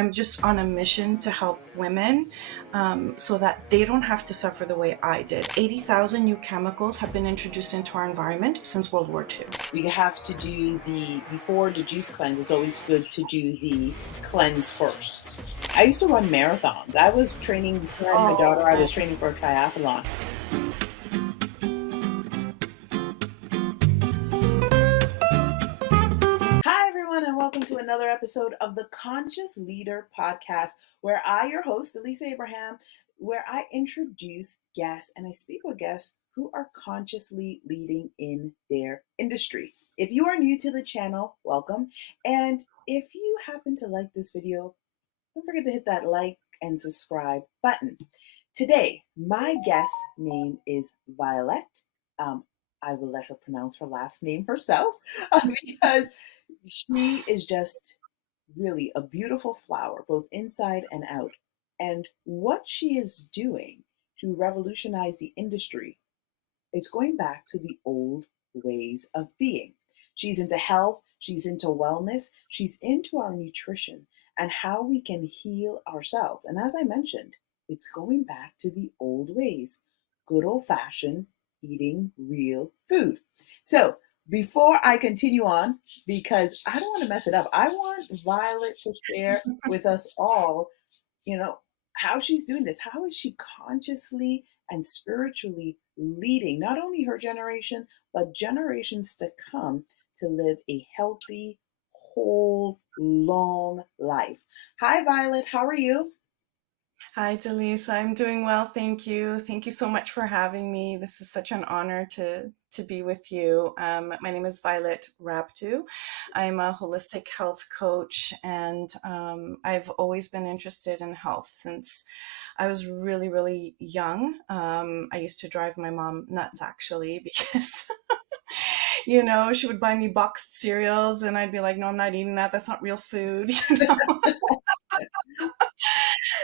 I'm just on a mission to help women so that they don't have to suffer the way I did. 80,000 new chemicals have been introduced into our environment since World War II. We have to do before the juice cleanse, it's always good to do the cleanse first. I used to run marathons. I was training before I had my daughter, I Oh, was training for a triathlon. Hi, everyone, and welcome to another episode of the Conscious Leader Podcast, where I, your host, Elise Abraham, where I introduce guests and I speak with guests who are consciously leading in their industry. If you are new to the channel, welcome. And if you happen to like this video, don't forget to hit that like and subscribe button. Today, my guest name is Violet. I will let her pronounce her last name herself because she is just really a beautiful flower, both inside and out. And what she is doing to revolutionize the industry, it's going back to the old ways of being. She's into health, she's into wellness, she's into our nutrition and how we can heal ourselves. And as I mentioned, it's going back to the old ways, good old fashioned eating real food. So before I continue on, because I don't want to mess it up, I want Violet to share with us all, you know, how she's doing this. How is she consciously and spiritually leading not only her generation, but generations to come to live a healthy, whole, long life? Hi, Violet. How are you? hi, Delise. I'm doing well, thank you. Thank you so much for having me. This is such an honor to be with you. My name is Violet Raptou. I'm a holistic health coach, and I've always been interested in health since I was really, really young. I used to drive my mom nuts, actually, because she would buy me boxed cereals, and I'd be like, "No, I'm not eating that. That's not real food."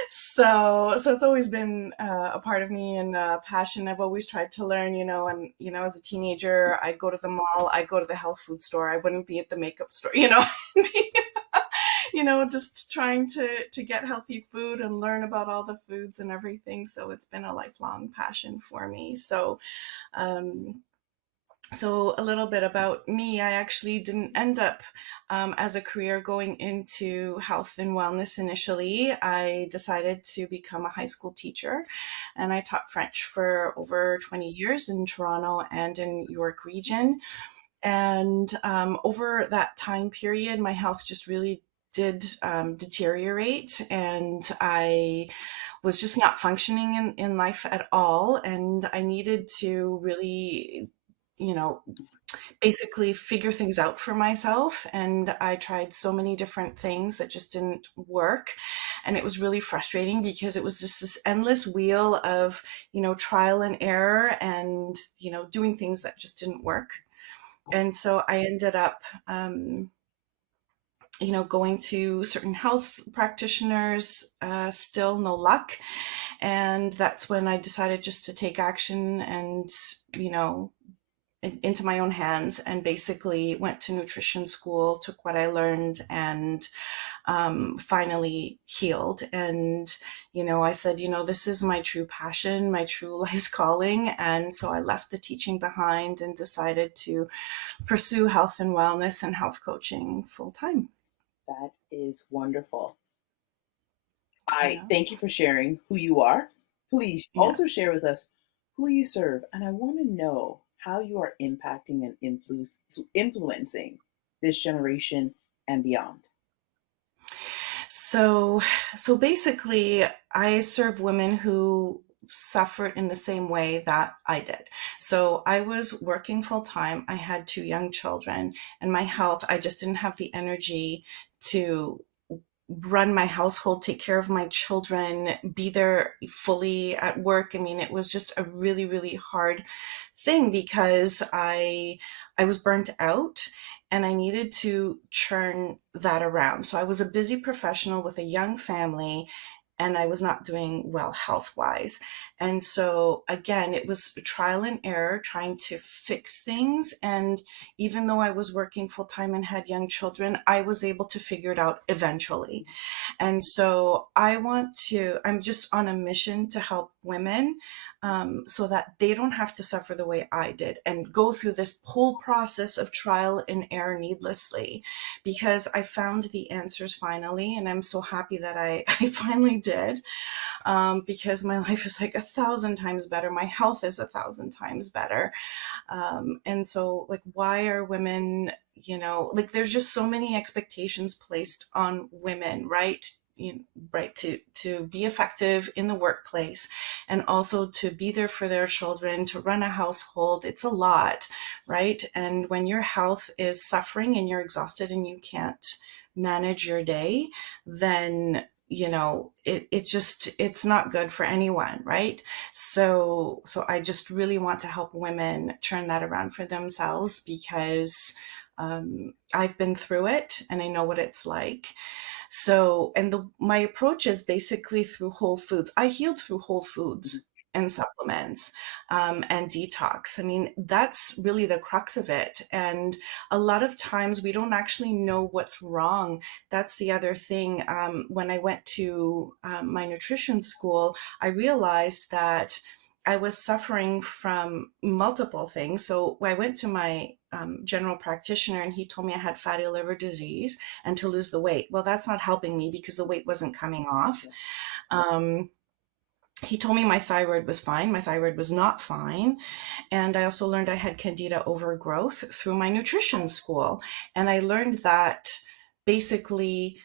So it's always been a part of me and a passion. I've always tried to learn, and as a teenager, I'd go to the mall, I'd go to the health food store. I wouldn't be at the makeup store, just trying to get healthy food and learn about all the foods and everything. So it's been a lifelong passion for me. So a little bit about me. I actually didn't end up as a career going into health and wellness initially. I decided to become a high school teacher, and I taught French for over 20 years in Toronto and in York region. And over that time period, my health just really did deteriorate, and I was just not functioning in life at all. And I needed to really basically figure things out for myself. And I tried so many different things that just didn't work. And it was really frustrating because it was just this endless wheel of, trial and error and, doing things that just didn't work. And so I ended up, going to certain health practitioners, still no luck. And that's when I decided just to take action and, into my own hands, and basically went to nutrition school, took what I learned, and finally healed. And, I said, this is my true passion, my true life's calling. And so I left the teaching behind and decided to pursue health and wellness and health coaching full time. That is wonderful. I Yeah. thank you for sharing who you are. Please Yeah. also share with us who you serve. And I want to know how you are impacting and influencing this generation and beyond. So basically, I serve women who suffered in the same way that I did. So I was working full time. I had 2 young children, and my health, I just didn't have the energy to run my household, take care of my children, be there fully at work. I mean, it was just a really, really hard thing because I was burnt out, and I needed to turn that around. So I was a busy professional with a young family, and I was not doing well health wise. And so, again, it was trial and error trying to fix things. And even though I was working full time and had young children, I was able to figure it out eventually. And so I'm just on a mission to help women, so that they don't have to suffer the way I did and go through this whole process of trial and error needlessly, because I found the answers finally. And I'm so happy that I finally did, because my life is like 1,000 times better. My health is 1,000 times better. And so, like, why are women, like, there's just so many expectations placed on women, right? Right, to be effective in the workplace, and also to be there for their children, to run a household. It's a lot, right? And when your health is suffering and you're exhausted and you can't manage your day, then it's not good for anyone, right? So I just really want to help women turn that around for themselves, because I've been through it and I know what it's like. So, and my approach is basically through whole foods. I healed through whole foods and supplements, and detox. I mean, that's really the crux of it. And a lot of times we don't actually know what's wrong. That's the other thing. When I went to my nutrition school, I realized that I was suffering from multiple things. So I went to my general practitioner, and he told me I had fatty liver disease and to lose the weight. Well, that's not helping me because the weight wasn't coming off. He told me my thyroid was fine. My thyroid was not fine. And I also learned I had Candida overgrowth through my nutrition school. And I learned that basically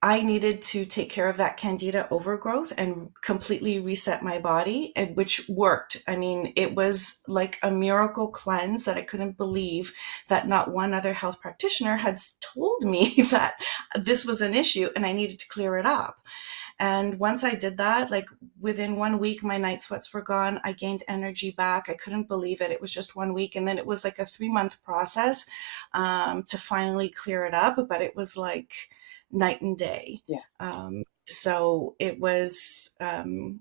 I needed to take care of that Candida overgrowth and completely reset my body, which worked. I mean, it was like a miracle cleanse that I couldn't believe that not one other health practitioner had told me that this was an issue and I needed to clear it up. And once I did that, like within 1 week, my night sweats were gone. I gained energy back. I couldn't believe it. It was just 1 week. And then it was like a 3-month process to finally clear it up. But it was like night and day. Yeah. So it was, and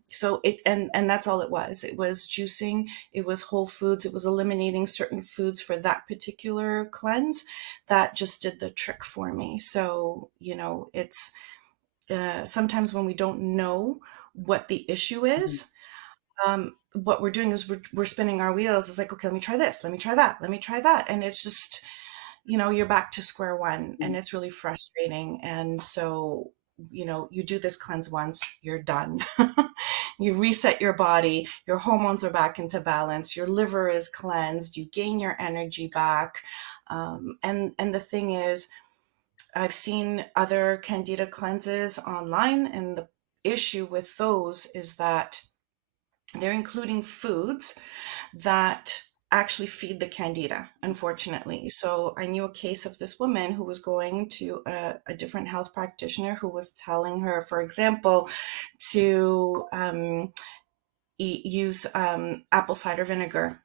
that's all it was. It was juicing. It was whole foods. It was eliminating certain foods for that particular cleanse that just did the trick for me. So, it's, sometimes when we don't know what the issue is, what we're doing is we're spinning our wheels. It's like, okay, let me try this, let me try that, let me try that. And it's just, you're back to square one, and it's really frustrating. And so, you do this cleanse once, you're done. You reset your body, your hormones are back into balance, your liver is cleansed, you gain your energy back. And the thing is, I've seen other Candida cleanses online, and the issue with those is that they're including foods that actually feed the Candida, unfortunately. So I knew a case of this woman who was going to a different health practitioner who was telling her, for example, to use apple cider vinegar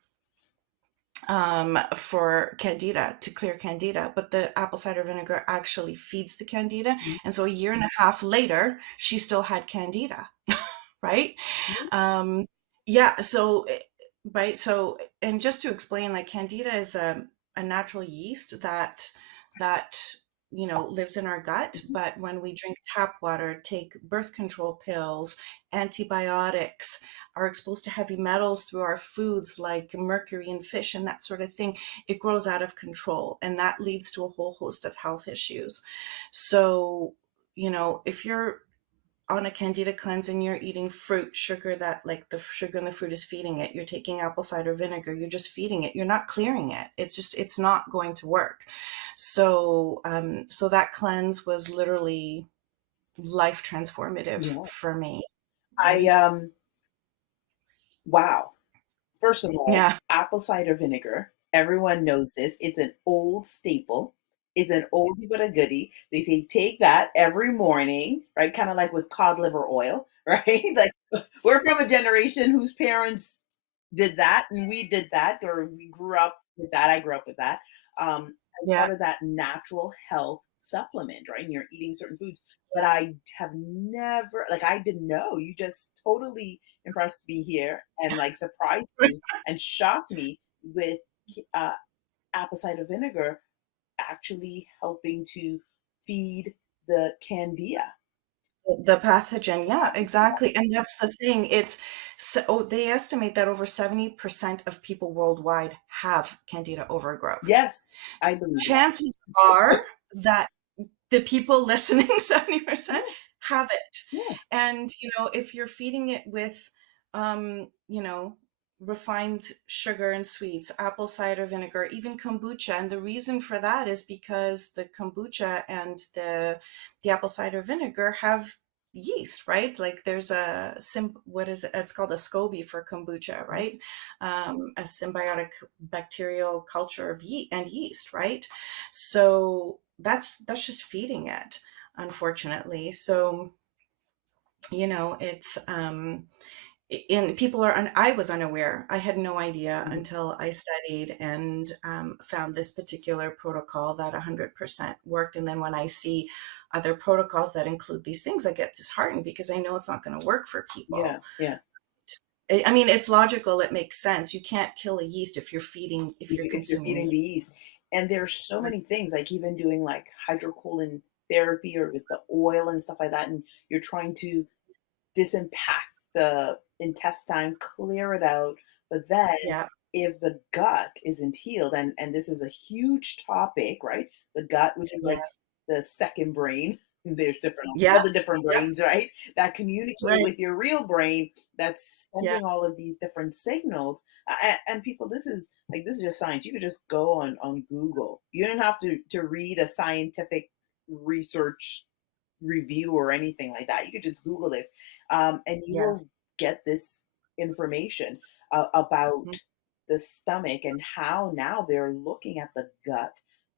for Candida, to clear Candida, but the apple cider vinegar actually feeds the Candida. And so a year and a half later, she still had Candida, right? Yeah. So, right. So, and just to explain, like, Candida is a natural yeast that lives in our gut. But when we drink tap water, take birth control pills, antibiotics, are exposed to heavy metals through our foods like mercury in fish and that sort of thing, it grows out of control, and that leads to a whole host of health issues. So, if you're on a Candida cleanse and you're eating fruit, sugar, that, like, the sugar in the fruit is feeding it, you're taking apple cider vinegar, you're just feeding it, you're not clearing it. It's not going to work. So so that cleanse was literally life transformative for me. I wow. First of all, Yeah. apple cider vinegar. Everyone knows this. It's an old staple. It's an oldie but a goodie. They say take that every morning, right? Kind of like with cod liver oil, right? Like we're from a generation whose parents did that and we did that, or we grew up with that. I grew up with that. As Yeah. part of that natural health supplement, right? And you're eating certain foods. But I have never, like, I didn't know. You just totally impressed me here and like surprised me and shocked me with uh, apple cider vinegar actually helping to feed the candida. The pathogen, yeah, exactly, and that's the thing, it's so they estimate that over 70% of people worldwide have Candida overgrowth. Yes, I So believe that. chances are that the people listening, 70% Yeah, have it. yeah, And, if you're feeding it with, refined sugar and sweets, apple cider vinegar, even kombucha. And the reason for that is because the kombucha and the apple cider vinegar have yeast, right? Like there's what is it? It's called a SCOBY for kombucha, right? A symbiotic bacterial culture of yeast, right? So that's just feeding it, unfortunately. So it's and people are I was unaware. I had no idea mhm. until I studied and found this particular protocol that 100% worked. And then when I see other protocols that include these things, I get disheartened because I know it's not going to work for people. Yeah, yeah. I mean, it's logical. It makes sense. You can't kill a yeast if you're If you're consuming feeding yeast. the yeast. And there's so many things, like even doing like hydrocolon therapy or with the oil and stuff like that, and you're trying to disimpact the intestine, clear it out. But then Yeah. if the gut isn't healed, and this is a huge topic, right? The gut, which is like Yes. the second brain. There's different Yeah. all the different Yep. brains, right? That communicate Right. with your real brain that's Yeah. sending all of these different signals. And people, this is just science. You could just go on Google. You don't have to read a scientific research review or anything like that. You could just Google this, and you Yes. will get this information about Mhm. the stomach and how now they're looking at the gut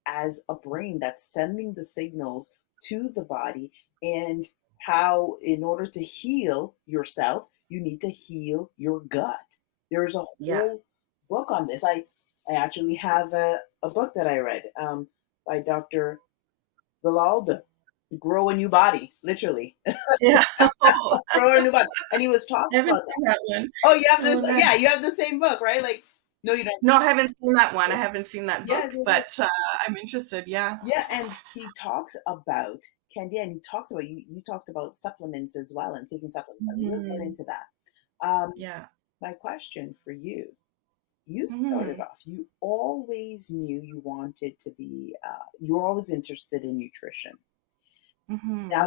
as a brain that's sending the signals to the body, and how, in order to heal yourself, you need to heal your gut. There's a Yeah. whole book on this. I actually have a book that I read by Dr. Vilalda, grow a new body, literally. Yeah. Oh, Grow a new body. And he was I talking haven't about that. seen that one. Oh, you have Oh, this, nice. yeah, you have the same book, right? Like, no, you don't. No, I haven't seen that one. I haven't seen that Yeah, book, yeah, yeah. but I'm interested. Yeah. Yeah, and he talks about Candida, and he talks about, you talked about supplements as well and taking supplements. And we'll get Mhm. into that. Yeah. My question for you, you started Mhm. off, you always knew you wanted to be, you're always interested in nutrition. Now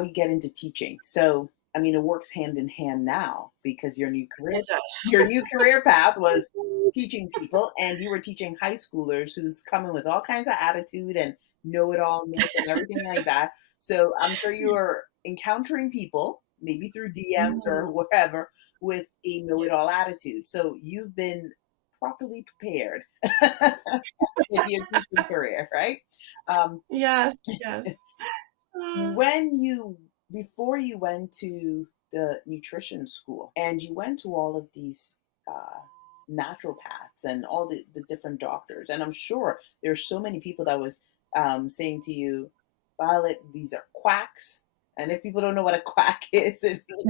Mhm. you get into teaching. So, I mean, it works hand in hand now because It does. your new career path was teaching people, and you were teaching high schoolers who's coming with all kinds of attitude and know-it-allness and everything like that. So I'm sure you are encountering people, maybe through DMs Mhm. or whatever, with a Yeah. know-it-all attitude. So you've been properly prepared with your teaching career, right? Um, Yes. Yes. when you before you went to the nutrition school and you went to all of these uh, naturopaths and all the different doctors, and I'm sure there's so many people that was saying to you, Violet, these are quacks. And if people don't know what a quack is, it means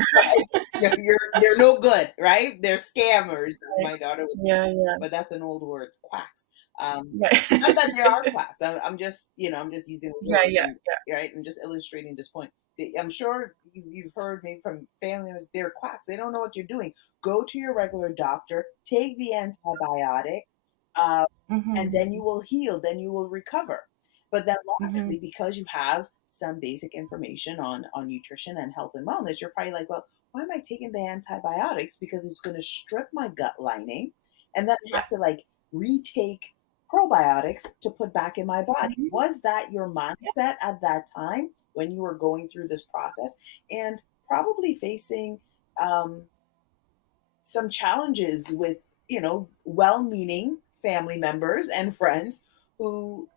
like you're no good, right? They're scammers, as Right. my daughter would say, Yeah. Yeah. but that's an old word, quacks. Not that there are Right. quacks. I'm just, I'm just using a Yeah. word, Yeah. and right, and just illustrating this point. I'm sure you've heard maybe from family members, they're quacks. They don't know what you're doing. Go to your regular doctor, take the antibiotics, uh, and then you Mhm. will heal. Then you will recover. But then Mhm. logically, because you have some basic information on nutrition and health and wellness, you're probably like, well, why am I taking the antibiotics? Because it's going to strip my gut lining, and then I Yeah. have to like retake probiotics to put back in my body. Mhm. Was that your Yeah. mindset at that time when you were going through this process and probably facing um, some challenges with, well meaning family members and friends who,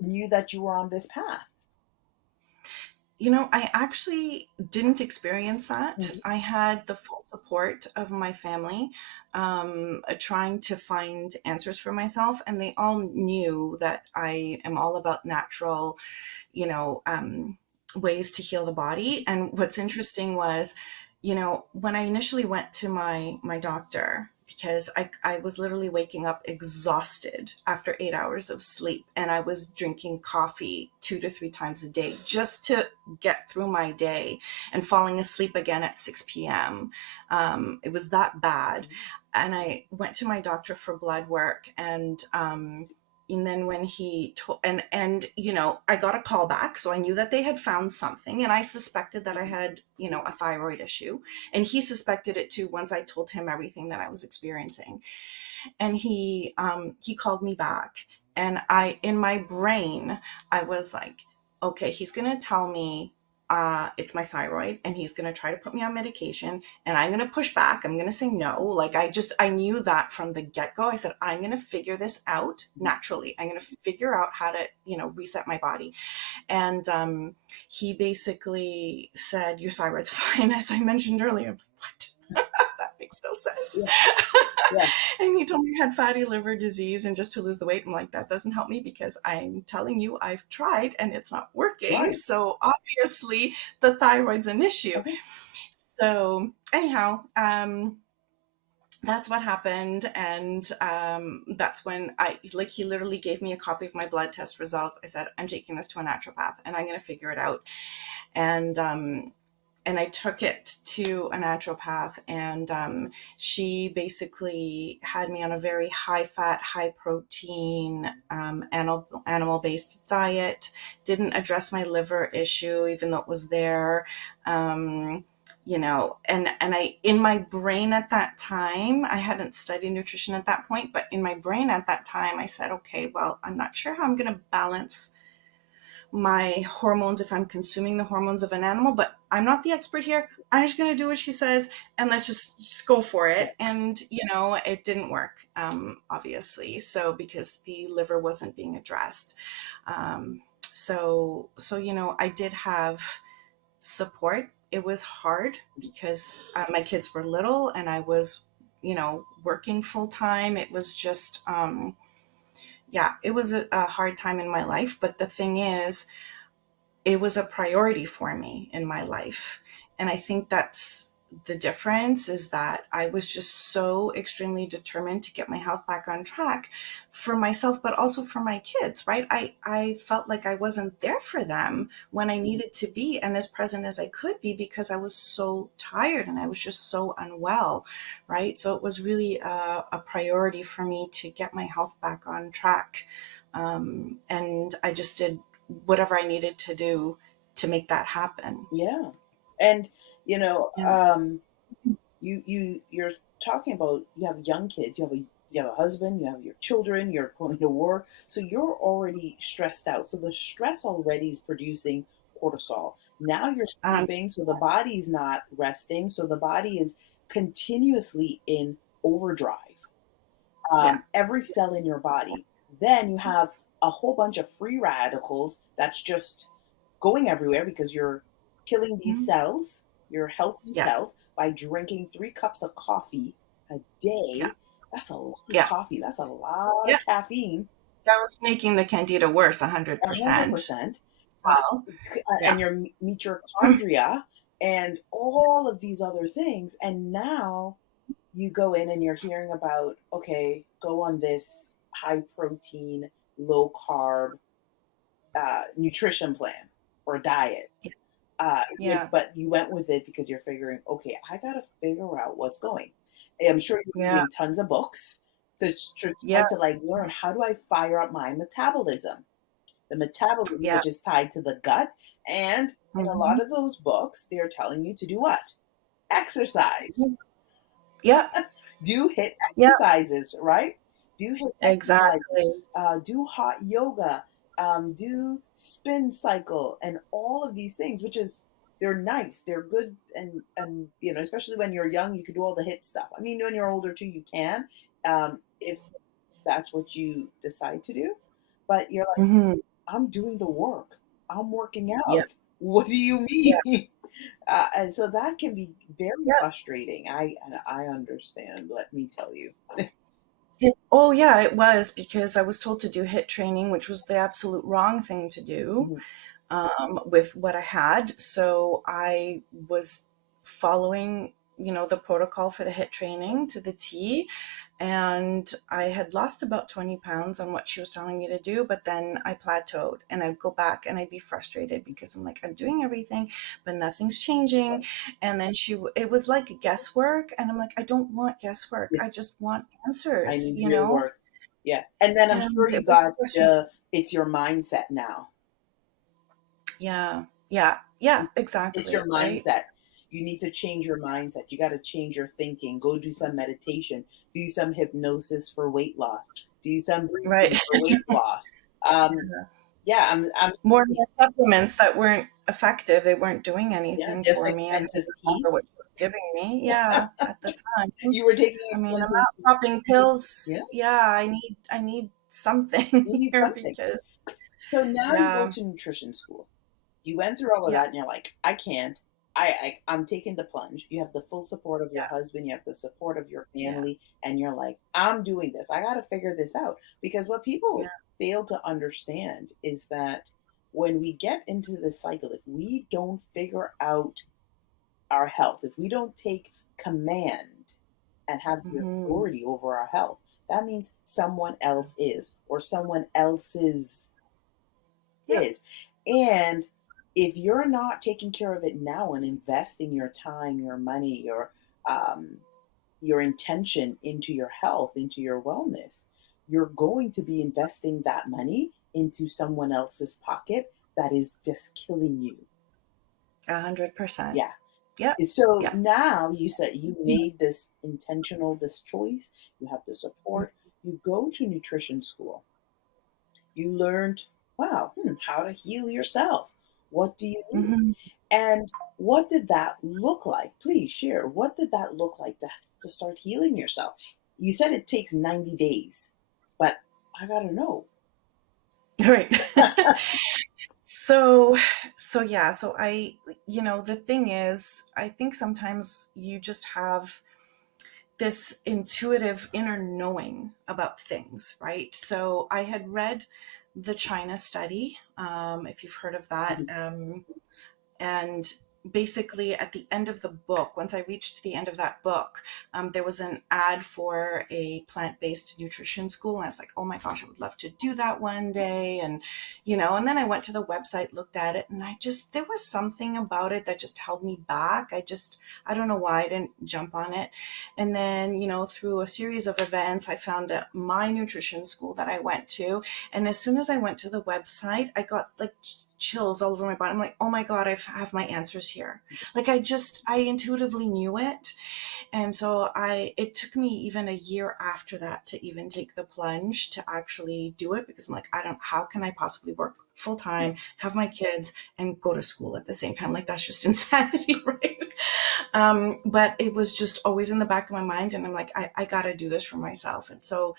knew that you were on this path? I actually didn't experience that. Mhm. I had the full support of my family, trying to find answers for myself, and they all knew that I am all about natural, you know, um, ways to heal the body. And what's interesting was, when I initially went to my doctor, because I was literally waking up exhausted after 8 hours of sleep, and I was drinking coffee 2 to 3 times a day just to get through my day, and falling asleep again at 6 p.m. It was that bad. And I went to my doctor for blood work, and then when he told, and I got a call back, so I knew that they had found something, and I suspected that I had a thyroid issue, and he suspected it too once I told him everything that I was experiencing. And he called me back, and I in my brain I was like, okay, he's gonna tell me it's my thyroid, and he's gonna try to put me on medication, and I'm gonna push back. I'm gonna say no. Like, I knew that from the get-go. I said, I'm gonna figure this out naturally. I'm gonna figure out how to reset my body. And he basically said, your thyroid's fine, as I mentioned earlier. I'm like, what? That makes no sense. Yeah. Yeah. And he told me I had fatty liver disease and just to lose the weight. I'm like, that doesn't help me, because I'm telling you, I've tried and it's not working. Right. So obviously the thyroid's an issue. Okay. So anyhow, that's what happened. And that's when he literally gave me a copy of my blood test results. I said, I'm taking this to a naturopath and I'm going to figure it out. And I took it to a naturopath, and she basically had me on a very high fat, high protein, animal based diet. Didn't address my liver issue, even though it was there. And I, in my brain at that time, I hadn't studied nutrition at that point, but in my brain at that time, I said, okay, well, I'm not sure how I'm going to balance my hormones if I'm consuming the hormones of an animal, but I'm not the expert here. I'm just going to do what she says, and let's just go for Yeah. it. And, it didn't work, obviously. So, because the liver wasn't being addressed. So, I did have support. It was hard because my kids were little and I was, working full time. It was just, yeah, it was a hard time in my life. But the thing is, it was a priority for me in my life. And I think that's the difference, is that I was just so extremely determined to get my health back on track for myself, but also for my kids, right? I felt like I wasn't there for them when I needed to be, and as present as I could be, because I was so tired and I was just so unwell, right? So it was really a priority for me to get my health back on track. And I just did whatever I needed to do to make that happen. Yeah. And you know, Yeah. you're talking about, you have young kids, you have a husband, you have your children, you're going to work, so you're already stressed out. So the stress already is producing cortisol. Now you're Um, sleeping, so the body's not resting, so the body is continuously in overdrive. yeah. Every cell in your body. Then you have a whole bunch of free radicals that's just going everywhere because you're killing these Mhm. cells, your healthy Yeah. cells, by drinking 3 cups of coffee a Yeah. day. That's a lot of Yeah. coffee. That's a lot Yeah. of caffeine. That was making the Candida worse, a hundred 100%. percent. Well, And yeah. your mitochondria and all of these other things. And now you go in and you're hearing about, okay, go on this high protein, low carb nutrition plan or diet. Yeah. But you went with it because you're figuring, okay, I got to figure out what's going. I'm sure you're Yeah. reading tons of books to try Yeah. to like learn, how do I fire up my metabolism? The metabolism, Yeah. which is tied to the gut. And in a lot Mhm. of those books, they're telling you to do what? Exercise. Yeah. Do hit Yeah. exercises, right? Do hit exercises. Exactly. Do hot yoga. Do spin cycle, and all of these things, which is, they're nice, they're good, and especially when you're young, you can do all the hit stuff. I mean, when you're older too, you can, if that's what you decide to do. But you're like, Hmm. I'm doing the work. I'm working Yeah. out. What do you Yeah. mean? And so that can be very Yeah. frustrating. I understand. Let me tell you. Oh, yeah, it was because I was told to do HIT training, which was the absolute wrong thing to do Mhm. with what I had. So I was following, the protocol for the HIT training to the T. And I had lost about 20 pounds on what she was telling me to do, but then I plateaued and I'd go back and I'd be frustrated because I'm like, I'm doing everything, but nothing's changing. And then it was like guesswork. And I'm like, I don't want guesswork. Yeah, I just want I answers, need real work. Yeah, and then I'm And sure you it was got frustrating. it's your mindset now. Yeah. Yeah. Yeah. It's your Exactly. Right. mindset. You need to change your mindset. You got to change your thinking. Go do some meditation. Do some hypnosis for weight loss. Do some Right. breathing for weight loss. Um, yeah, I'm More and more supplements that weren't effective. They weren't doing yeah, anything just for me. I couldn't expensive pee. remember what she was giving me. Yeah, at the time. You were taking I mean, I'm expensive not pee. popping Yeah, pills. Yeah, I need something you need here something. because So now you go yeah, to nutrition school. You went through all of yeah, that and you're like, I can't. I'm taking the plunge. You have the full support of your yeah, husband, you have the support of your yeah, family, and you're like, I'm doing this. I got to figure this out. Because what yeah. people fail to understand is that when we get into this cycle, if we don't figure out our health, if we don't take command and have the Hmm. authority over our health, that means someone else is, or someone else's Yep. is. And if you're not taking care of it now and investing your time, your money, um, your intention into your health, into your wellness, you're going to be investing that money into someone else's pocket that is just killing you. 100%. Yeah. Yep. So Yep. now you said you made this choice, you have the support, you go to nutrition school. You learned, wow, how to heal yourself. What do you need? Hmm. And what did that look like? Please share. What did that look like to start healing yourself? You said it takes 90 days, but I got to know. All right. So, yeah, so the thing is, I think sometimes you just have this intuitive inner knowing about things, right? So I had read the China study, if you've heard of that. Mhm. And basically, at the end of the book, once I reached the end of that book, there was an ad for a plant-based nutrition school. And I was like, oh my gosh, I would love to do that one day. And then I went to the website, looked at it, and there was something about it that just held me back. I don't know why I didn't jump on it. And then, through a series of events, I found my nutrition school that I went to. And as soon as I went to the website, I got like chills all over my body. I'm like, oh my God, I have my answers here. Like I intuitively knew it. And so it took me even a year after that to even take the plunge to actually do it, because I'm like, how can I possibly work full time, have my kids, and go to school at the same time? Like, that's just insanity, right? But it was just always in the back of my mind. And I'm like, I got to do this for myself. And so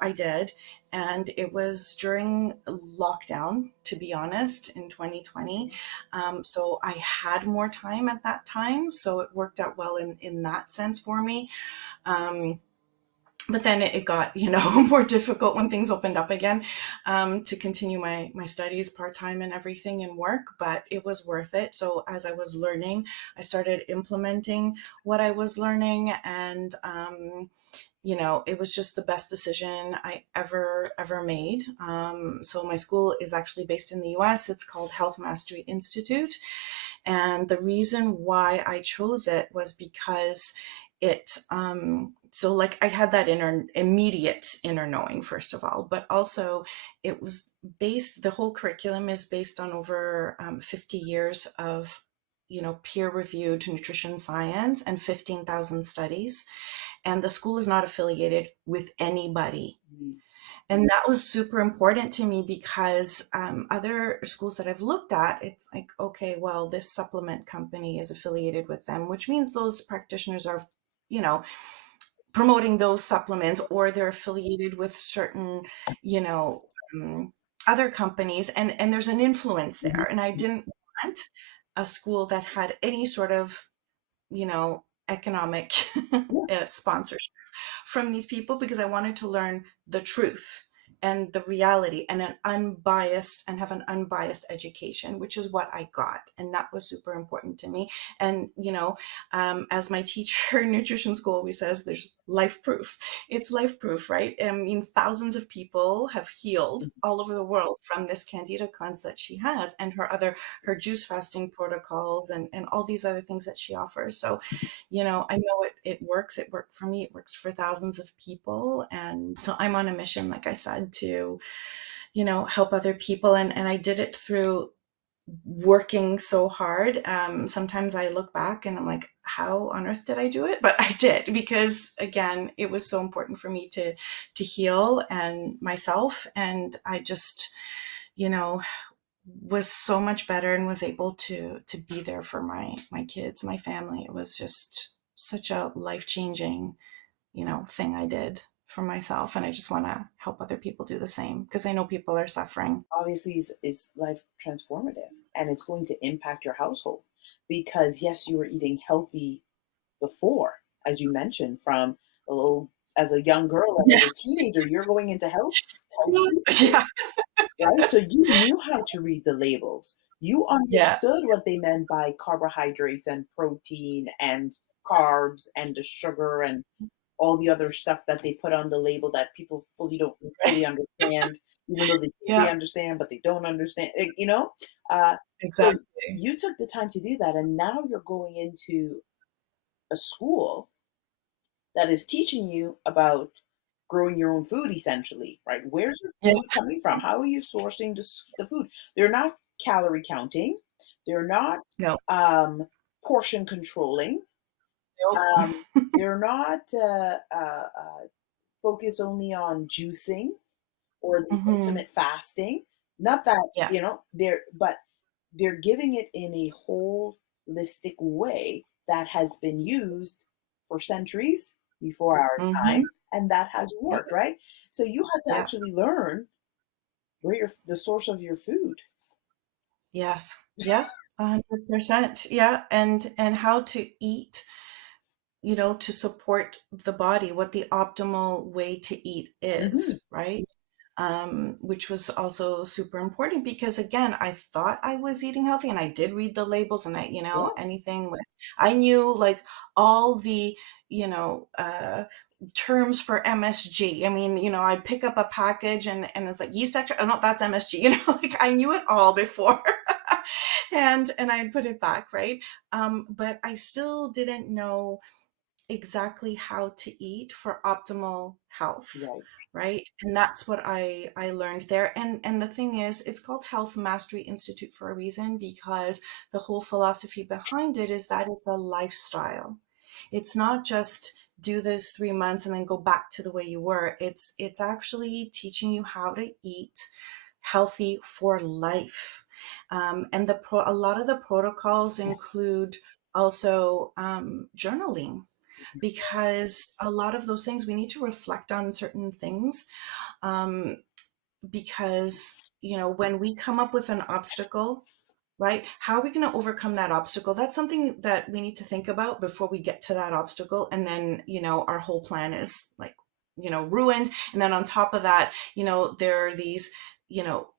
I did. And it was during lockdown, to be honest, in 2020. So I had more time at that time. So it worked out well in that sense for me. Um, but then it got, more difficult when things opened up again, to continue my studies part-time and everything and work, but it was worth it. So as I was learning, I started implementing what I was learning, and it was just the best decision I ever made. So my school is actually based in the US. It's called Health Mastery Institute. And the reason why I chose it was because so like I had that immediate inner knowing, first of all, but also it was the whole curriculum is based on over 50 years of, peer reviewed nutrition science and 15,000 studies. And the school is not affiliated with anybody. Mhm. And that was super important to me because other schools that I've looked at, it's like, okay, well, this supplement company is affiliated with them, which means those practitioners are, you know, promoting those supplements, or they're affiliated with certain, you know, um, other companies, and there's an influence there. Mhm. And I didn't want want a school that had any sort of, economic Yeah. sponsorship from these people, because I wanted to learn the truth and the reality and have an unbiased education, which is what I got. And that was super important to me. And, as my teacher in nutrition school always says, there's life proof. It's life proof, right? I mean, thousands of people have healed all over the world from this Candida cleanse that she has, and her juice fasting protocols, and all these other things that she offers. So, I know it works. It worked for me. It works for thousands of people. And so I'm on a mission, like I said, to, help other people. And I did it through working so hard. Sometimes I look back and I'm like, how on earth did I do it? But I did, because again, it was so important for me to heal and myself. And I just, you know, was so much better and was able to be there for my kids, my family. It was just such a life-changing, thing I did for myself, and I just want to help other people do the same, because I know people are suffering. Obviously is life transformative, and it's going to impact your household because yes, you were eating healthy before, as you mentioned, from a little as a young girl and Yeah. as a teenager, you're going into health food, Yeah. right? So you knew how to read the labels. You Yeah. understood what they meant by carbohydrates and protein and carbs and the sugar and all the other stuff that they put on the label that people fully understand, even though they think they Yeah. understand, but they don't understand. Uh, so Exactly. you took the time to do that, and now you're going into a school that is teaching you about growing your own food, essentially, right? Where's your Yeah. food coming from? How are you sourcing the food? They're not calorie counting. They're not No. um, portion controlling. Nope. They're not focus only on juicing or the Hmm. intermittent fasting. Not that, Yeah. they're giving it in a holistic way that has been used for centuries before our Hmm. time, and that has Yeah. worked, right? So you had to Yeah. actually learn where the source of your food. Yes. Yeah. 100%. Yeah. And how to eat, to support the body, what the optimal way to eat Hmm. is, right? Which was also super important, because again, I thought I was eating healthy, and I did read the labels, and Yeah, anything with, I knew like all the, terms for MSG. I mean, I'd pick up a package and it's like yeast extract. Oh no, that's MSG. Like I knew it all before, and I'd put it back, right? But I still didn't know exactly how to eat for optimal health, right. right? And that's what I learned there. And the thing is, it's called Health Mastery Institute for a reason, because the whole philosophy behind it is that it's a lifestyle. It's not just do this 3 months and then go back to the way you were. It's actually teaching you how to eat healthy for life. And a lot of the protocols include also journaling, because a lot of those things we need to reflect on certain things, um, because when we come up with an obstacle, right, how are we going to overcome that obstacle? That's something that we need to think about before we get to that obstacle, and then our whole plan is like ruined. And then on top of that, there are these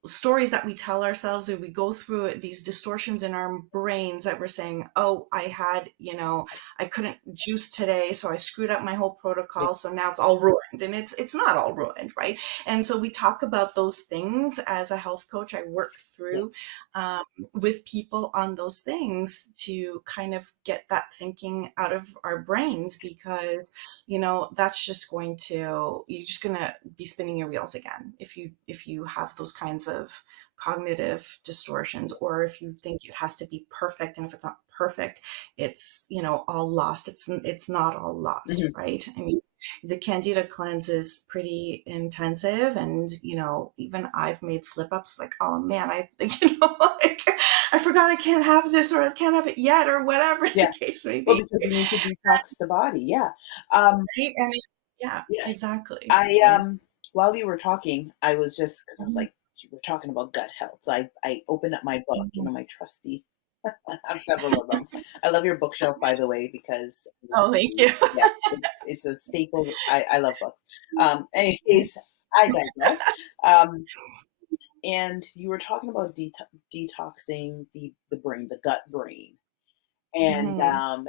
stories that we tell ourselves, that we go through it, these distortions in our brains that we're saying, oh, I couldn't juice today, so I screwed up my whole Yeah, protocol, so now it's all ruined. And it's not all ruined, right? And so we talk about those things. As a health coach, I work yeah, through with people on those things to kind of get that thinking out of our brains, because that's just you're just going to be spinning your wheels again if you have those kinds of cognitive distortions, or if you think it has to be perfect, and if it's not perfect, it's all lost. It's not all lost, hmm, right? I mean, the Candida cleanse is pretty intensive, and even I've made slip ups, like, oh man, I like, I forgot I can't have this, or I can't have it yet, or whatever the yeah. case may Well, be, because you need to detox the body. Yeah. Um, right? And yeah, yeah. exactly. I So, while you were talking, I was just because I was mhm. like, we're talking about gut health. So I opened up my book, Mhm. my trusty. I have several of them. I love your bookshelf, by the way, because I love Oh, to thank read. you. Yeah, it's a staple. I love books. Anyways, I digress. Um, and you were talking about detoxing the brain, the gut brain, and Mhm.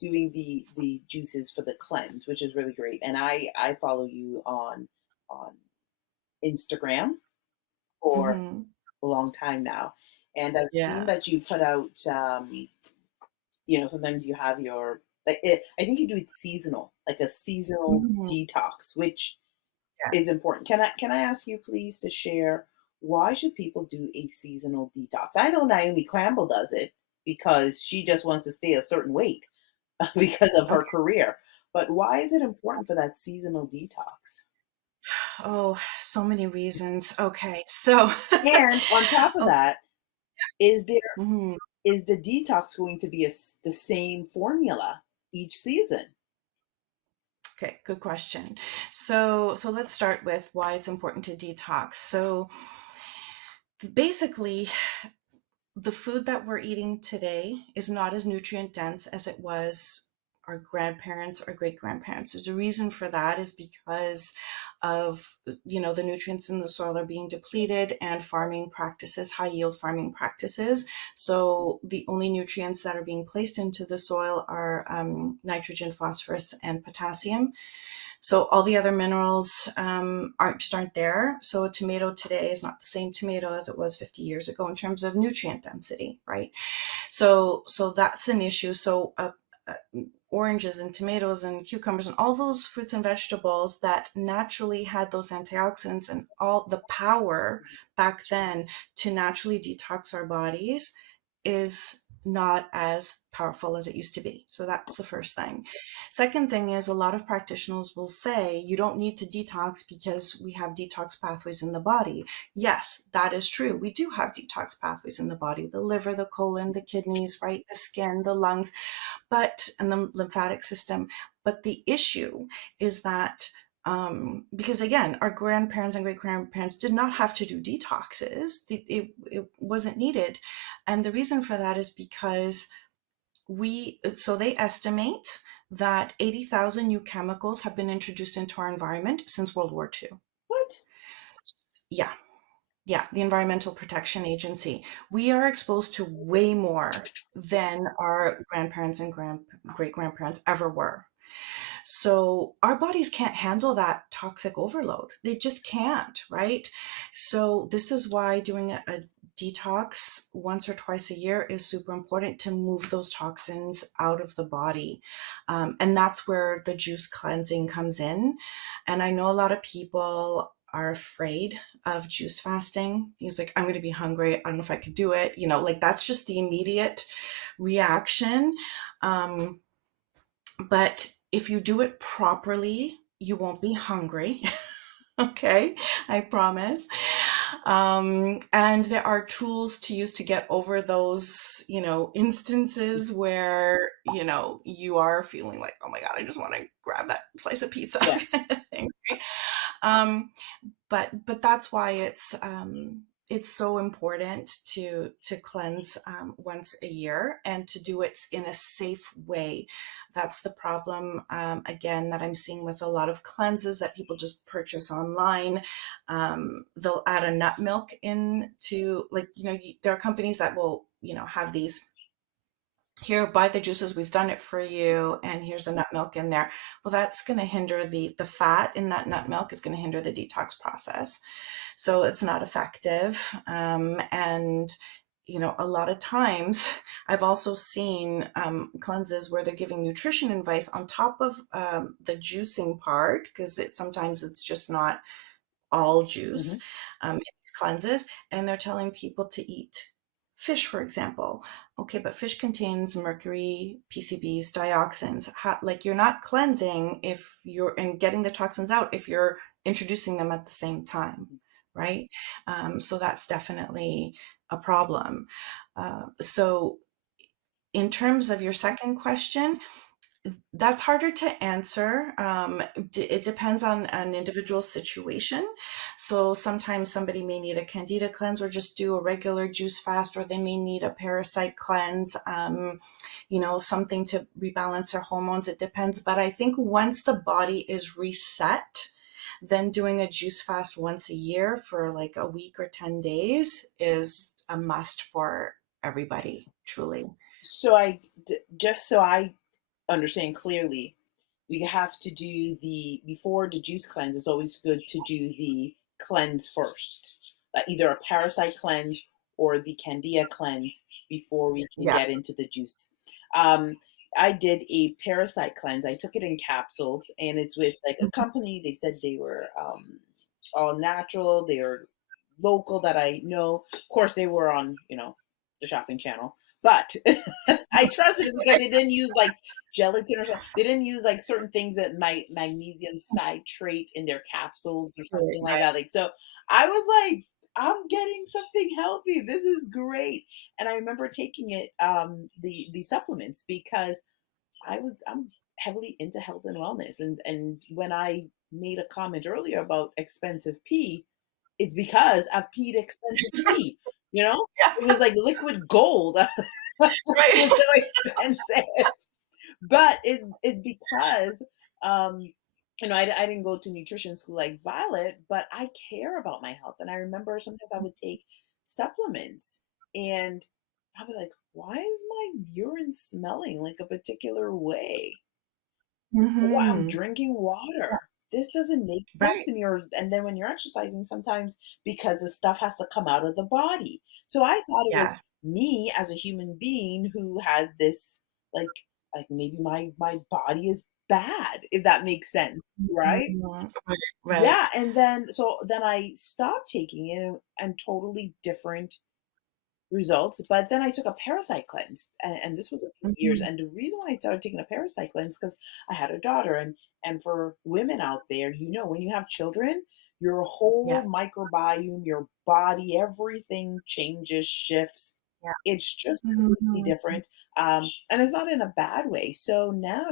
doing the juices for the cleanse, which is really great. And I follow you on Instagram for Mhm. a long time now, and I've seen Yeah. that you put out. Sometimes you have your like it, I think you do it seasonal, like a seasonal Mhm. detox, which Yeah. is important. Can I ask you please to share why should people do a seasonal detox? I know Naomi Campbell does it because she just wants to stay a certain weight because of her Okay. career. But why is it important for that seasonal detox? Oh, so many reasons. Okay. So, And on top of oh, that, is there mhm. is the detox going to be the same formula each season? Okay, good question. So let's start with why it's important to detox. So basically, the food that we're eating today is not as nutrient dense as it was our grandparents or great grandparents. There's a reason for that is because of the nutrients in the soil are being depleted and farming practices, high yield farming practices. So the only nutrients that are being placed into the soil are nitrogen, phosphorus, and potassium. So all the other minerals aren't there. So a tomato today is not the same tomato as it was 50 years ago in terms of nutrient density, right? So that's an issue. So uh, oranges and tomatoes and cucumbers and all those fruits and vegetables that naturally had those antioxidants and all the power back then to naturally detox our bodies is not as powerful as it used to be. So that's the first thing. Second thing is a lot of practitioners will say you don't need to detox because we have detox pathways in the body. Yes, that is true. We do have detox pathways in the body, the liver, the colon, the kidneys, right? The skin, the lungs, and the lymphatic system. But the issue is that because again, our grandparents and great grandparents did not have to do detoxes. It wasn't needed. And the reason for that is because so they estimate that 80,000 new chemicals have been introduced into our environment since World War II. What? Yeah. Yeah, the Environmental Protection Agency. We are exposed to way more than our grandparents and great grandparents ever were. So our bodies can't handle that toxic overload. They just can't, right? So this is why doing a detox once or twice a year is super important to move those toxins out of the body. And that's where the juice cleansing comes in. And I know a lot of people are afraid of juice fasting. He's like, I'm going to be hungry. I don't know if I could do it. Like that's just the immediate reaction. Um, but if you do it properly, you won't be hungry. Okay, I promise. And there are tools to use to get over those, instances where, you are feeling like, oh my God, I just want to grab that slice of pizza Yeah. kind of thing. Right? Um, but that's why it's so important to cleanse once a year and to do it in a safe way. That's the problem again that I'm seeing with a lot of cleanses that people just purchase online. They'll add a nut milk into, like, there are companies that will have these, here, buy the juices, we've done it for you, and here's a nut milk in there. Well, that's going to hinder the fat in that nut milk is going to hinder the detox process, so it's not effective. And a lot of times I've also seen cleanses where they're giving nutrition advice on top of the juicing part, because sometimes it's just not all juice Hmm. in these cleanses, and they're telling people to eat fish, for example. Okay, but fish contains mercury, PCBs, dioxins. Like, you're not cleansing if you're and getting the toxins out if you're introducing them at the same time, right? So that's definitely a problem. So in terms of your second question, That's harder to answer. It depends on an individual situation. So sometimes somebody may need a Candida cleanse or just do a regular juice fast, or they may need a parasite cleanse, something to rebalance their hormones. It depends. But I think once the body is reset, then doing a juice fast once a year for like a week or 10 days is a must for everybody, truly. So just so I understand clearly, we have to do the before the juice cleanse. It's always good to do the cleanse first, either a parasite cleanse or the Candida cleanse before we can Yeah. get into the juice. Um, I did a parasite cleanse. I took it in capsules, and it's with like a company. They said they were all natural. They are local that I know. Of course, they were on the shopping channel, but I trusted it because they didn't use like gelatin or something. They didn't use like certain things that might magnesium citrate in their capsules or something like Right. that. Like so, I was like, I'm getting something healthy. This is great. And I remember taking it, the supplements because I'm heavily into health and wellness. And when I made a comment earlier about expensive pee, it's because I've peed expensive pee. You know, Yeah. it was like liquid gold. It was Right. so expensive, but it's because I didn't go to nutrition school like Violet, but I care about my health, and I remember sometimes I would take supplements, and I was like, why is my urine smelling like a particular way? Why I'm Mhm. drinking water. This doesn't make sense Right. to me. Or and then when you're exercising, sometimes because the stuff has to come out of the body. So I thought it was Yes. me as a human being who had this like maybe my body is bad, if that makes sense, right? Mhm. Right, right. Yeah, and then I stopped taking it and totally different results. But then I took a parasite cleanse, and this was a few years. Mhm. And the reason why I started taking a parasite cleanse because I had a daughter, and for women out there, when you have children, your Yeah. whole microbiome, your body, everything changes, shifts. Yeah. It's just completely Mhm. different, and it's not in a bad way. So now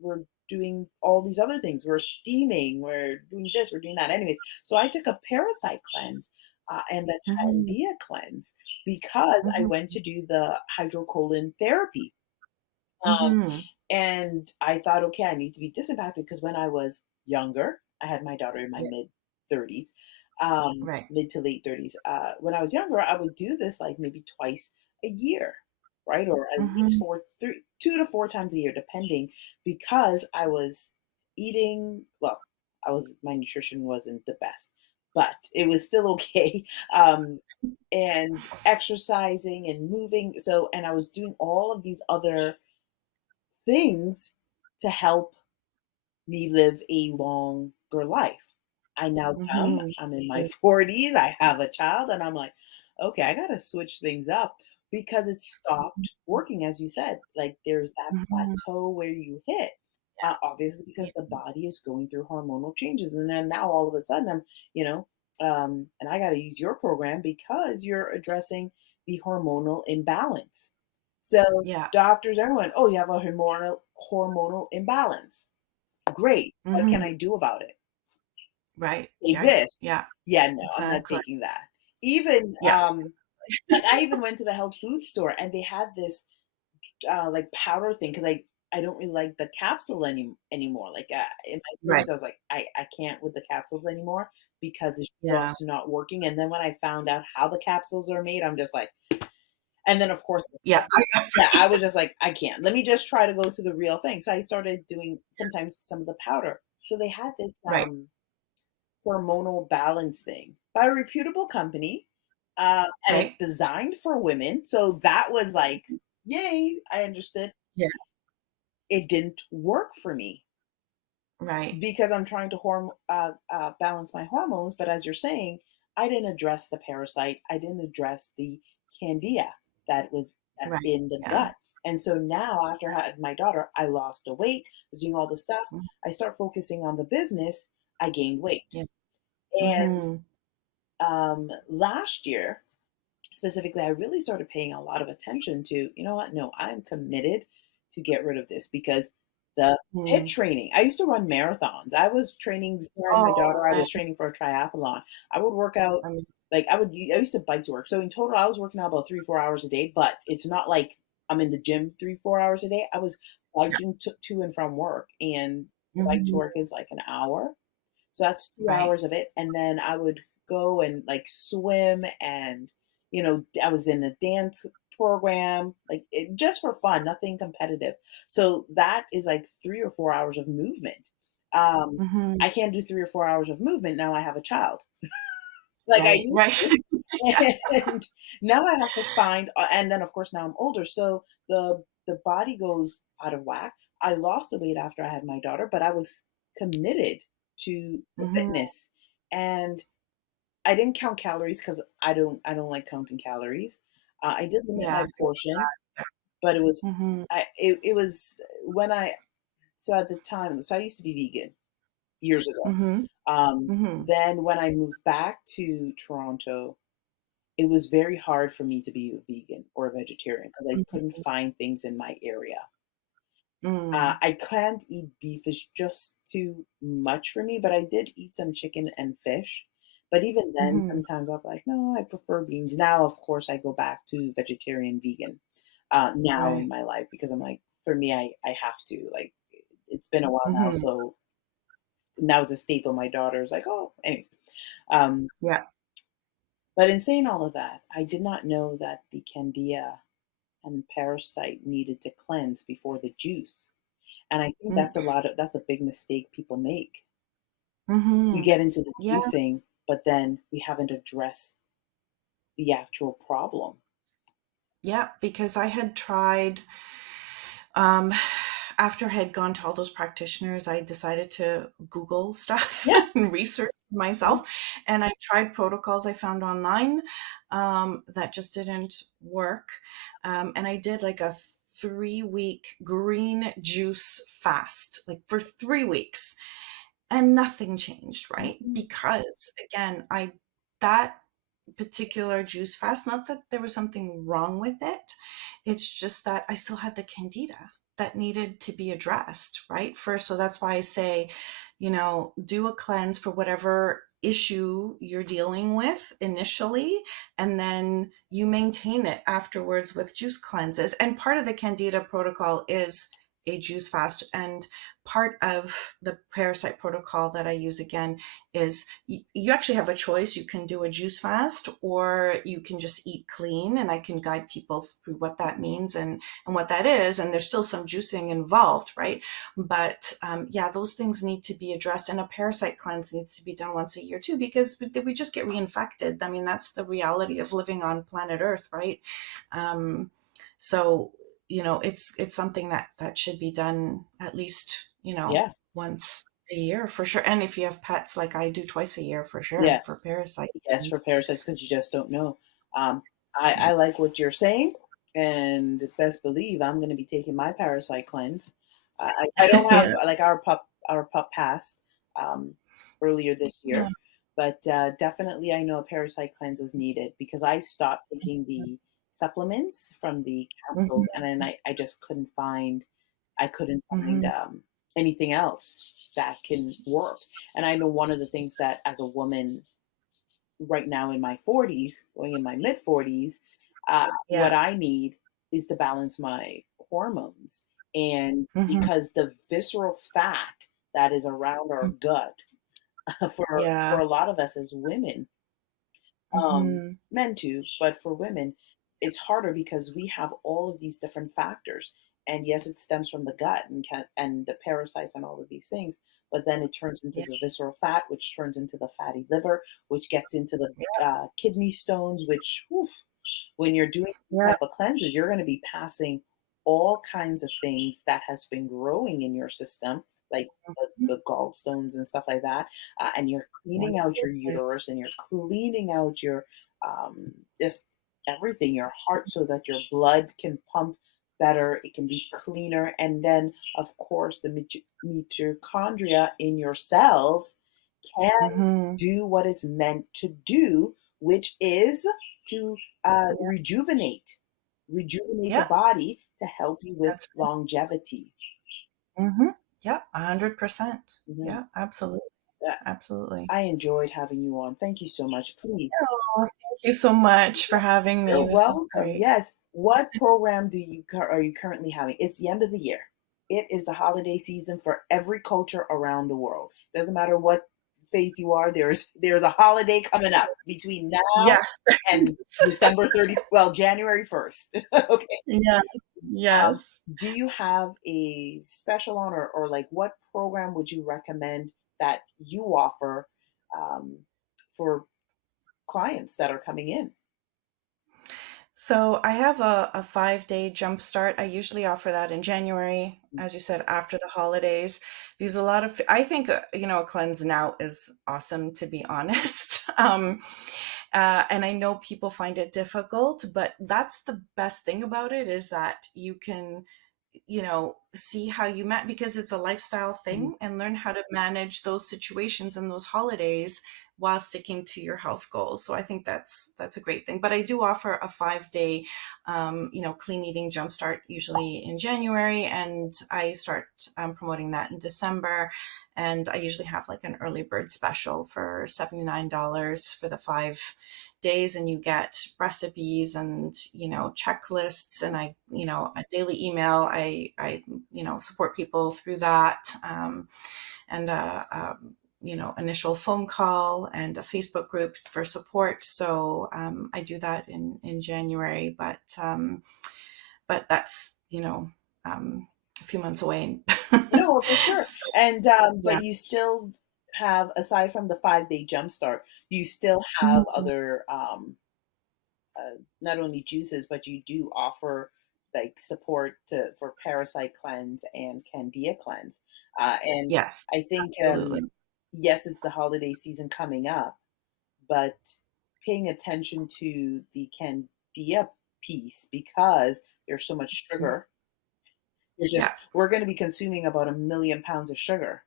we're doing all these other things. We're steaming, we're doing this, we're doing that. Anyways, so I took a parasite cleanse and a Mhm. candida cleanse because I Mhm. went to do the hydrocolon therapy. Um, Mhm. and I thought, okay, I need to be disimpacted because when I was younger, I had my daughter in my Yeah. mid 30s, Right. mid to late 30s. When I was younger, I would do this like maybe twice a year, right? Or at least Mhm. 2 to 4 times a year, depending, because I was eating, well, my nutrition wasn't the best, but it was still okay. Um, and exercising and moving. So, and I was doing all of these other things to help me live a longer life. I now Mhm. I'm in my Yes. 40s, I have a child, and I'm like, okay, I gotta switch things up because it stopped working, as you said. Like there's that Mhm. plateau where you hit. Obviously, Yeah. because the body is going through hormonal changes, and then now all of a sudden you know, and I got to use your program because you're addressing the hormonal imbalance. So Yeah. doctors, everyone, oh, you have a hormonal imbalance. Great. What can Mhm. I do about it? Right. Take Right. this. Yeah. Yeah, no, I'm not Exactly. taking that. Even Yeah. like I even went to the health food store and they had this like powder thing because I don't really like the capsule anymore. Like in my Right. 30s, I was like, I can't with the capsules anymore because it's Yeah. just not working. And then when I found out how the capsules are made, I'm just like, and then of course, Yeah. yeah, I was just like, I can't. Let me just try to go to the real thing. So I started doing sometimes some of the powder. So they had this Right. hormonal balance thing by a reputable company, and it's Right. designed for women. So that was like, yay! I understood. Yeah. It didn't work for me Right. because I'm trying to balance my hormones. But as you're saying, I didn't address the parasite. I didn't address the candida that's Right. in the Yeah. gut. And so now, after I had my daughter, I lost the weight, was doing all the stuff. Mhm. I start focusing on the business. I gained weight, Yeah. and Mhm. last year specifically, I really started paying a lot of attention to, you know what? No, I'm committed to get rid of this because The hit Mm. training. I used to run marathons. I was training before I had my Oh, daughter, I was nice. training for a triathlon. I would work out, I mean, like, I used to bike to work. So in total, I was working out about 3, 4 hours a day, but it's not like I'm in the gym 3, 4 hours a day. I was yeah. biking to and from work, and the bike to Mhm. work is like an hour. So that's 2 Right. hours of it, and then I would go and, like, swim and, I was in a dance program, like, just for fun, nothing competitive. So that is, like, 3 or 4 hours of movement. Um, Mhm. I can't do 3 or 4 hours of movement now I have a child, like I Right, used right. to. Yeah. And now I have to find and then, of course, now I'm older, so the body goes out of whack. I lost the weight after I had my daughter, but I was committed to the Mhm. fitness, and I didn't count calories because I don't like counting calories. I did limit Yeah. my portion, but it was Mhm. it was when I so at the time, so I used to be vegan years ago. Mhm. Um, Mhm. then when I moved back to Toronto, it was very hard for me to be a vegan or a vegetarian because I couldn't Mhm. find things in my area. Mm. I can't eat beef; it's just too much for me. But I did eat some chicken and fish. But even then, Mhm. sometimes I'll be like, no, I prefer beans. Now, of course, I go back to vegetarian, vegan. Now in Right. my life because I'm like, for me, I have to like. It's been a while now, Mhm. so now it's a staple. My daughter's like, oh, anyways. Um, Yeah. but in saying all of that, I did not know that the Candida and parasite needed to cleanse before the juice. And I think Mm. that's a big mistake people make. You Mhm. get into the Yeah. juicing, but then we haven't addressed the actual problem. Yeah, because I had tried, um, after I had gone to all those practitioners, I decided to Google stuff Yeah. and research Mhm. myself. And I tried protocols I found online that just didn't work. And I did like a 3 week green juice fast, like for 3 weeks, and nothing changed, right? Mhm. Because again, that particular juice fast, not that there was something wrong with it, it's just that I still had the candida that needed to be addressed, right? First, so that's why I say, do a cleanse for whatever issue you're dealing with initially, and then you maintain it afterwards with juice cleanses. And part of the candida protocol is a juice fast, and part of the parasite protocol that I use again is you actually have a choice. You can do a juice fast or you can just eat clean, and I can guide people through what that means and what that is. And there's still some juicing involved, right? But yeah, those things need to be addressed, and a parasite cleanse needs to be done once a year too, because we just get reinfected. I mean, that's the reality of living on planet Earth, right? Um, so it's something that should be done at least Yeah. once a year for sure. And if you have pets, like I do, twice a year for sure Yeah. for parasite Yes, for cleanse. parasites because you just don't know. Um, Yeah. I like what you're saying, and best believe I'm going to be taking my parasite cleanse. I don't have Yeah. like our pup passed um, earlier this year, but definitely I know a parasite cleanse is needed because I stopped taking the supplements from the Mhm. capsules, and then I just couldn't find Mhm. anything else that can work. And I know one of the things that as a woman right now in my 40s, going in my mid 40s, what Yeah. I need is to balance my hormones. And Mhm. because the visceral fat that is around our gut, for Yeah. a lot of us as women, Mhm. men too, but for women, it's harder because we have all of these different factors. And yes, it stems from the gut and the parasites and all of these things, but then it turns into Yeah. the visceral fat, which turns into the fatty liver, which gets into the Yeah. kidney stones, which oof, when you're doing these Yeah. type of cleanses, you're going to be passing all kinds of things that has been growing in your system, like the gallstones and stuff like that, and you're cleaning out your Absolutely. uterus and you're cleaning out your just everything, your heart, so that your blood can pump better, it can be cleaner, and then of course the mitochondria in your cells can Mhm. do what is meant to do, which is to rejuvenate the Yeah. body to help you with That's right. longevity. Mm-hmm. Yeah, 100%. Hmm. Yeah, absolutely. Absolutely. I enjoyed having you on. Thank you so much. Please. Oh, thank you so much for having You're me. This is welcome. great. Yes. What program are you currently having? It's the end of the year. It is the holiday season for every culture around the world. Doesn't matter what faith you are. There's a holiday coming up between now Yes. and December 30, well, January 1st. Okay. Yes. Um, Yes. do you have a special on, or like what program would you recommend that you offer um, for clients that are coming in? So I have a 5 day jump start. I usually offer that in January, as you said, after the holidays, because I think, a cleanse now is awesome, to be honest. And I know people find it difficult, but that's the best thing about it is that you can, see how you met because it's a lifestyle Mhm. thing and learn how to manage those situations and those holidays while sticking to your health goals. So I think that's a great thing. But I do offer a 5 day, clean eating jumpstart usually in January, and I start promoting that in December. And I usually have like an early bird special for $79 for the 5 days, and you get recipes and checklists, and a daily email. I support people through that, and initial phone call and a Facebook group for support. So I do that in January, but that's a few months away. No, for sure. So And yeah. but you still have, aside from the 5 day jumpstart, you still have Mhm. other not only juices, but you do offer like support for parasite cleanse and candida cleanse. And Yes, I think absolutely. yes, it's the holiday season coming up, but paying attention to the candida piece because there's so much Mhm. sugar. It's Yeah, just we're going to be consuming about 1,000,000 pounds of sugar.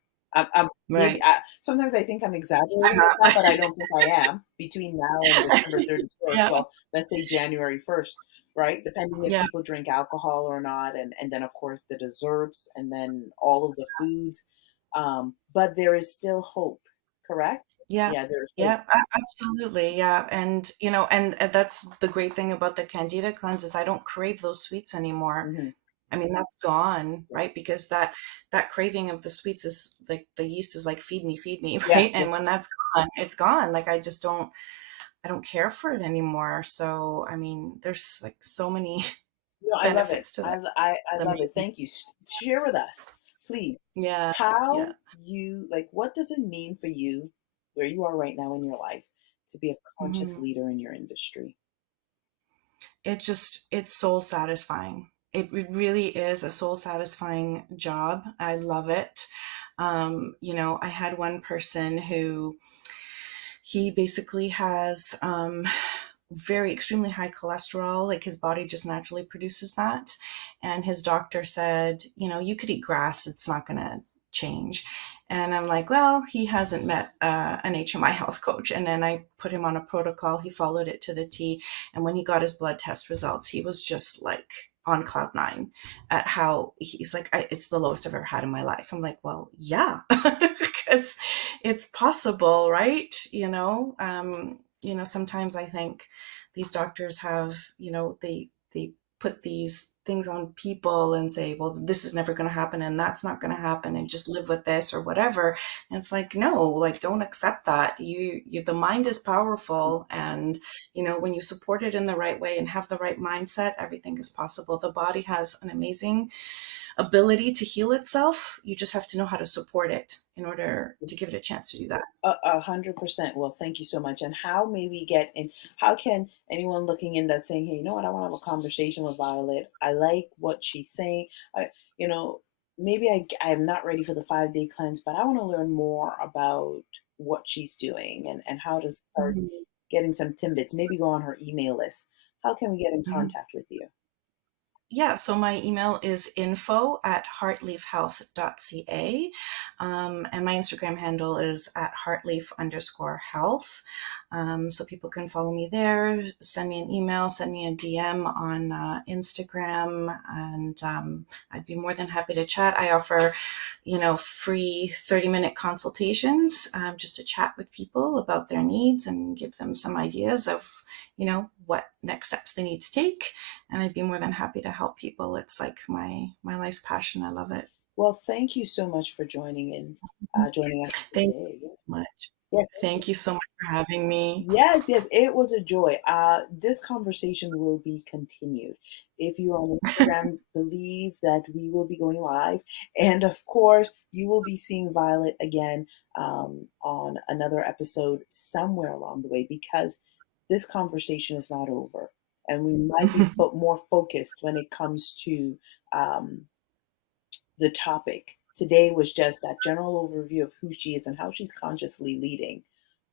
Maybe right. sometimes I think I'm I'm exaggerating with that, not. but I don't think I am. Between now and December 31st, Yeah, well, let's say January 1st, right? Depending if yeah, people drink alcohol or not, and then of course the desserts, and then all of the foods. But there is still hope, correct? yeah, Yeah, there's hope. yeah, absolutely, yeah, and that's the great thing about the Candida cleanse is I don't crave those sweets anymore. Hmm. I mean, that's gone, right? Because that craving of the sweets is like the yeast is like, feed me," Yeah, right? And yes. when that's gone, it's gone. Like I don't care for it anymore. So I mean, there's like so many No, I love it. benefits to that. I It's love it. amazing. Thank you. Share with us, please. Yeah, yeah. How you like, what does it mean for you where you are right now in your life to be a conscious Mhm. leader in your industry? It's soul satisfying. It really is a soul satisfying job. I love it. I had one person who he basically has very extremely high cholesterol, like his body just naturally produces that. And his doctor said, you could eat grass, it's not going to change. And I'm like, well, he hasn't met an HMI health coach. And then I put him on a protocol. He followed it to the T. And when he got his blood test results, he was just like on cloud nine at how he's like, it's the lowest I've ever had in my life. I'm like, well, yeah, because it's possible, right? Sometimes I think these doctors have, they put these things on people and say, well, this is never going to happen and that's not going to happen and just live with this or whatever. And it's like, no, like, don't accept that. The mind is powerful. And, when you support it in the right way and have the right mindset, everything is possible. The body has an amazing ability to heal itself. You just have to know how to support it in order to give it a chance to do that. 100%. Well, thank you so much. And how may we get in? How can anyone looking in that saying, "Hey, you know what? I want to have a conversation with Violet. I like what she's saying. You know, maybe I am not ready for the 5 day cleanse, but I want to learn more about what she's doing and how to start Mhm. getting some tidbits. Maybe go on her email list. How can we get in Mhm. contact with you?" Yeah, so my email is info@heartleafhealth.ca. And my Instagram handle is at heartleaf_health. So people can follow me there, send me an email, send me a DM on Instagram, and I'd be more than happy to chat. I offer, free 30-minute consultations, just to chat with people about their needs and give them some ideas of, what next steps they need to take. And I'd be more than happy to help people. It's like my life's passion. I love it. Well, thank you so much for joining us Thank today. you so much. Yeah, thank you. Thank you so much for having me. Yes, yes, it was a joy. This conversation will be continued. If you're on Instagram, believe that we will be going live. And of course, you will be seeing Violet again on another episode somewhere along the way because this conversation is not over. And we might be more focused when it comes to um, the topic. Today was just that general overview of who she is and how she's consciously leading.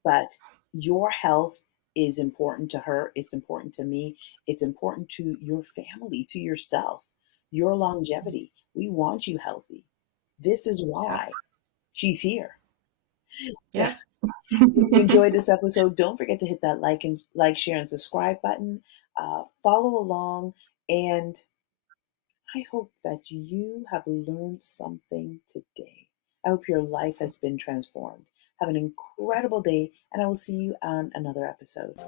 But your health is important to her, it's important to me, it's important to your family, to yourself, your longevity. We want you healthy. This is Yeah. why she's here. So Yeah. if you enjoyed this episode, don't forget to hit that share, and subscribe button. Follow along, and I hope that you have learned something today. I hope your life has been transformed. Have an incredible day, and I will see you on another episode.